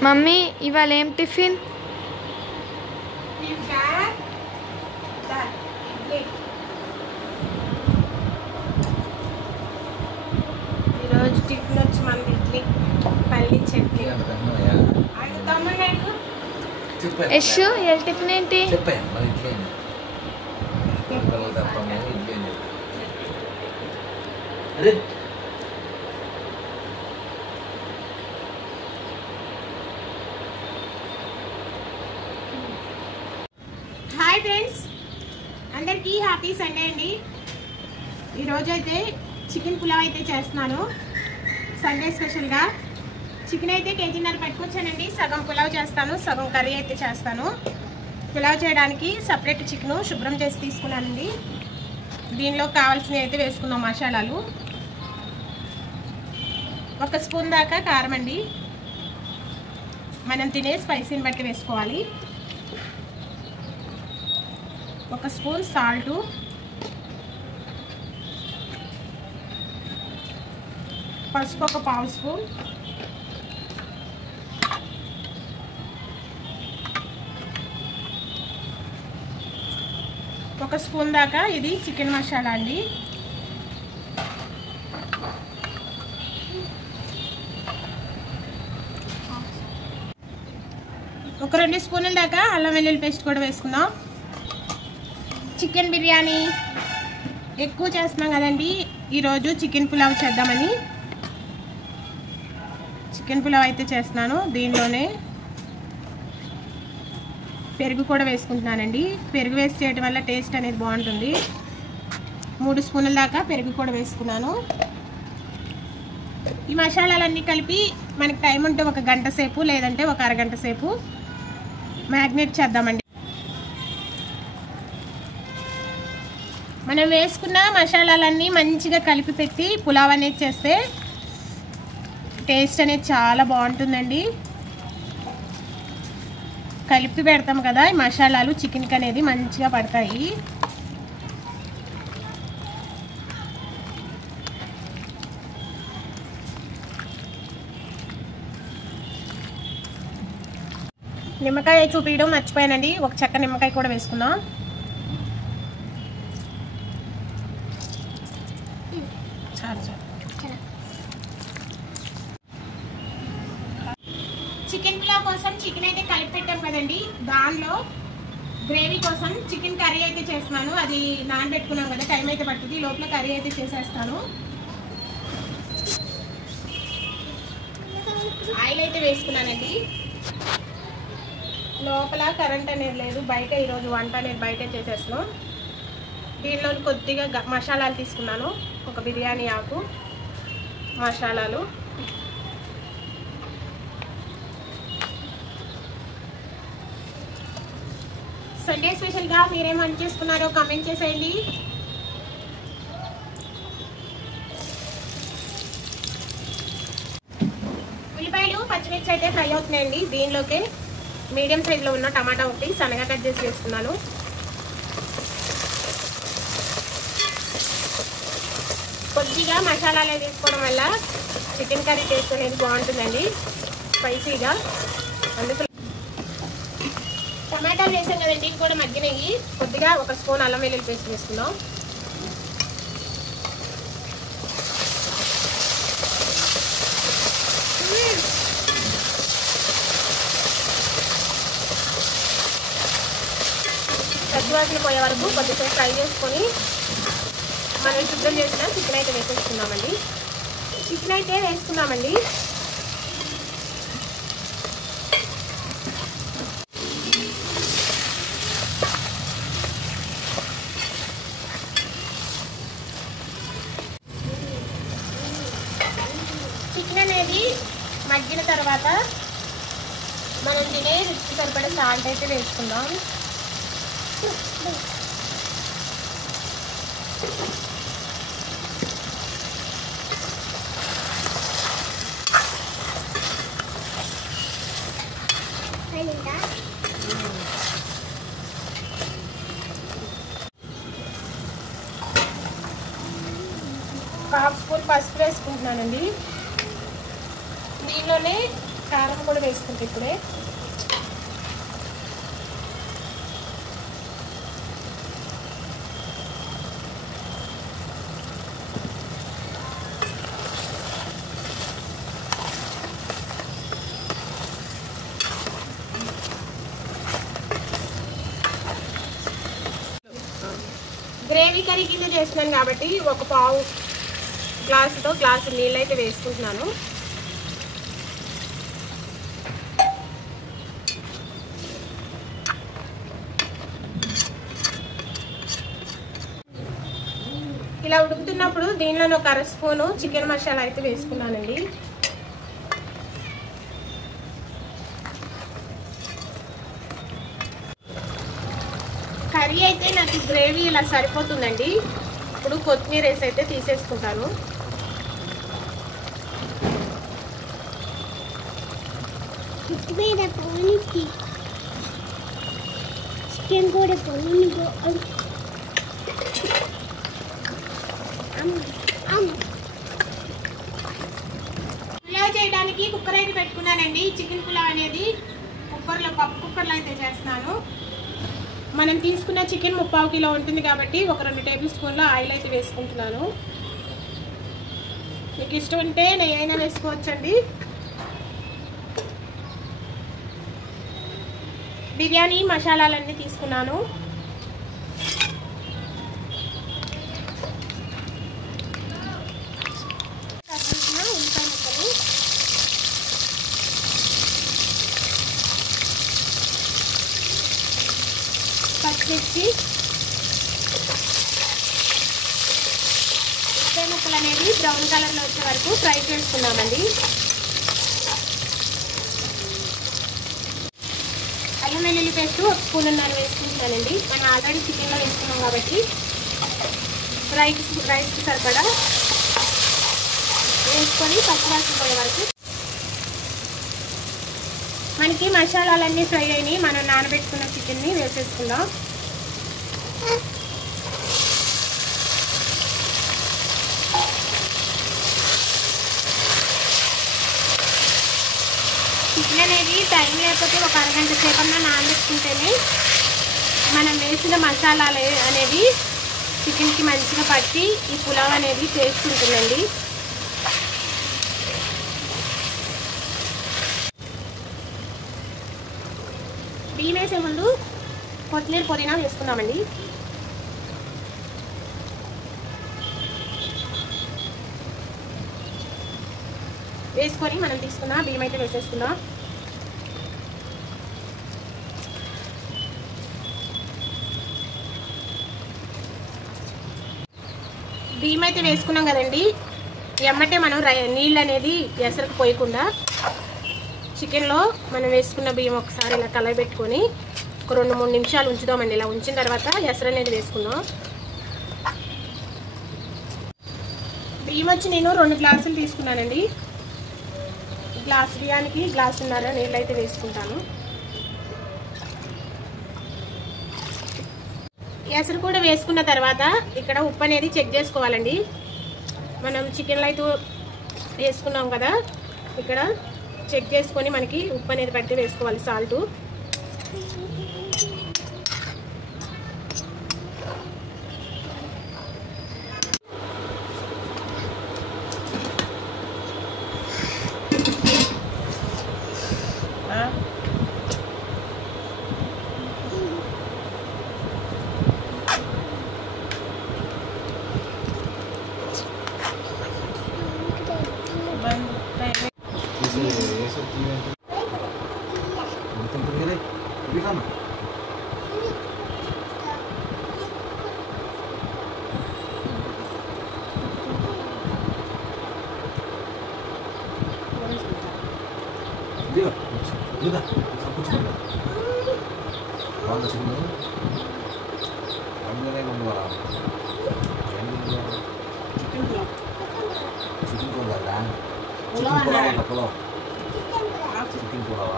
Mummy ఇవాళ ఏం tiffin? ఈరోజు టిఫిన్ వచ్చి మనది ఇడ్లీ పల్లి చట్నీ. యశు ఏ టిఫిన్ ఏంటి? హాయ్ ఫ్రెండ్స్, అందరికీ హ్యాపీ సండే అండి. ఈరోజు అయితే చికెన్ పులావ్ అయితే చేస్తున్నాను. సండే స్పెషల్గా చికెన్ అయితే కేజీన్నర పట్టుకొచ్చానండి. సగం పులావ్ చేస్తాను, సగం కర్రీ అయితే చేస్తాను. పులావ్ చేయడానికి సపరేట్ చికెను శుభ్రం చేసి తీసుకున్నానండి. దీనిలో కావాల్సినవి అయితే వేసుకుందాం. మసాలాలు 1 స్పూన్ దాకా కారం అండి, మనం తినే స్పైసీని బట్టి వేసుకోవాలి. 1 స్పూన్ సాల్టు, పసుపు 1 పావు స్పూన్, ఒక స్పూన్ దాకా ఇది చికెన్ మసాలా అండి. ఒక 2 స్పూన్ల దాకా అల్లం వెల్లుల్లి పేస్ట్ కూడా వేసుకుందాం. చికెన్ బిర్యానీ ఎక్కువ చేస్తున్నాం కదండి, ఈరోజు చికెన్ పులావ్ చేద్దామని చికెన్ పులావ్ అయితే చేస్తున్నాను. దీనిలోనే పెరుగు కూడా వేసుకుంటున్నానండి. పెరుగు వేసి చేయడం వల్ల టేస్ట్ అనేది బాగుంటుంది. 3 స్పూన్ల దాకా పెరుగు కూడా వేసుకున్నాను. ఈ మసాలాలన్నీ కలిపి మనకి టైం ఉంటే 1 గంట సేపు లేదంటే 1 అరగంట సేపు మ్యాగ్నేట్ చేద్దామండి. మనం వేసుకున్న మసాలాలన్నీ మంచిగా కలిపి పెట్టి పులావ్ అనేది చేస్తే టేస్ట్ అనేది చాలా బాగుంటుందండి. కలిపి పెడతాం కదా, ఈ మసాలాలు చికెన్కి అనేది మంచిగా పడతాయి. నిమ్మకాయ చూపించడం మర్చిపోయానండి, 1 చెక్క నిమ్మకాయ కూడా వేసుకుందాం. చికెన్ పులావ్ కోసం చికెన్ అయితే కలిపి పెట్టాం కదండి, దానిలో గ్రేవీ కోసం చికెన్ కర్రీ అయితే చేస్తున్నాను. అది నానబెట్టుకున్నాం కదా, టైం అయితే పడుతుంది. లోపల కర్రీ అయితే చేసేస్తాను. ఆయిల్ అయితే వేసుకున్నానండి. లోపల కరెంట్ అనేది లేదు, బయట ఈరోజు వంట అనేది బయటే చేసేస్తున్నాం. దీనిలో కొద్దిగా మసాలాలు తీసుకున్నాను. 1 బిర్యానీ ఆకు మసాలాలు, సండే స్పెషల్గా మీరేం వంట చేసుకున్నారో కామెంట్ చేసేయండి. ఉల్లిపాయలు పచ్చిమిర్చి అయితే ఫ్రై అవుతున్నాయండి. దీనిలోకి మీడియం సైజులో ఉన్న టమాటా 1 సన్నగా కట్ చేసి వేసుకున్నాను. కొద్దిగా మసాలాలు వేసుకోవడం వల్ల చికెన్ కర్రీ టేస్ట్ అనేది బాగుంటుందండి, స్పైసీగా. అందుకు టమాటాలు వేసాం కదండి, ఇవి కూడా మగ్గినవి. కొద్దిగా 1 స్పూన్ అల్లం వెల్లుల్లి పేస్ట్ వేసుకుందాం. పచ్చివాసన పోయే వరకు కొద్దిసేపు ఫ్రై చేసుకొని మనం శుభ్రం చేసిన చికెన్ అయితే వేసేసుకుందామండి. చికెన్ అయితే వేసుకుందామండి. చికెన్ అనేది మగ్గిన తర్వాత మనం తినే రుచికి సరిపడే సాల్ట్ అయితే వేసుకుందాం. హాఫ్ స్పూన్ పసుపు వేసుకుంటున్నానండి. దీనిలోనే కారం కూడా వేసుకుంటే ఇప్పుడే. గ్రేవీ కర్రీ కింద చేస్తున్నాను కాబట్టి ఒక పావు గ్లాసు నీళ్ళు అయితే వేసుకుంటున్నాను. ఇలా ఉడుకుతున్నప్పుడు దీనిలో ఒక అర స్పూను చికెన్ మసాలా అయితే వేసుకున్నానండి. కర్రీ అయితే నాకు గ్రేవీ ఇలా సరిపోతుందండి. ఇప్పుడు కొత్తిమీర వేసి అయితే తీసేసుకుంటాను. చికెన్ కూడా పులావ్ చేయడానికి కుక్కర్ అయితే పెట్టుకున్నానండి. చికెన్ పులావ్ అనేది పప్పు కుక్కర్లో అయితే చేస్తున్నాను. మనం తీసుకున్న చికెన్ 3/4 కిలో ఉంటుంది కాబట్టి ఒక 2 టేబుల్ స్పూన్ల ఆయిల్ అయితే వేసుకుంటున్నాను. మీకు ఇష్టం ఉంటే నెయ్యి వేసుకోవచ్చండి. బిర్యానీ మసాలాలన్నీ తీసుకున్నాను. ఉల్లిపాయ ముక్కలు, పచ్చిమిర్చి, ఉల్లిపాయ ముక్కలు అనేది బ్రౌన్ కలర్లో వచ్చే వరకు ఫ్రై చేసుకున్నామండి. అల్లం వెల్లుల్లి పేస్ట్ 1 స్పూన్ వేసుకుంటున్నానండి. మనం ఆల్రెడీ చికెన్లో వేసుకున్నాం కాబట్టి రైస్కి సరిపడా వేసుకొని పచ్చివాసన పోయే వరకు. మనకి మసాలాలన్నీ ఫ్రై అయినాయి. మనం నానబెట్టుకున్న చికెన్ని వేసేసుకుందాం. చికెన్ అనేది టైం లేకపోతే ఒక అరగంట సేపన్నా నానబెట్టుకుంటేనే మనం వేసిన మసాలాలు అనేది చికెన్కి మంచిగా పట్టి ఈ పులావ్ అనేది టేస్ట్ ఉంటుందండి. బియ్యం వేసే ముందు కొత్తిమీర పుదీనా వేసుకుందామండి. వేసుకొని మనం తీసుకున్న బియ్యం అయితే వేసేసుకుందాం. బియ్యం అయితే వేసుకున్నాం కదండి. ఎమ్మటే మనం నీళ్ళు అనేది ఎసరకు పోయకుండా చికెన్లో మనం వేసుకున్న బియ్యం ఒకసారి ఇలా కలబెట్టుకొని ఒక 2-3 నిమిషాలు ఉంచుదామండి. ఇలా ఉంచిన తర్వాత ఎసరు అనేది వేసుకుందాం. బియ్యం వచ్చి నేను 2 గ్లాసులు తీసుకున్నానండి. గ్లాస్ బియ్యానికి గ్లాసున్నర నీళ్ళు అయితే వేసుకుంటాను. ఎసరు కూడా వేసుకున్న తర్వాత ఇక్కడ ఉప్పు అనేది చెక్ చేసుకోవాలండి. మనం చికెన్లో అయితే వేసుకున్నాం కదా, ఇక్కడ చెక్ చేసుకొని మనకి ఉప్పు అనేది పట్టి వేసుకోవాలి. Salt Chicken pulau.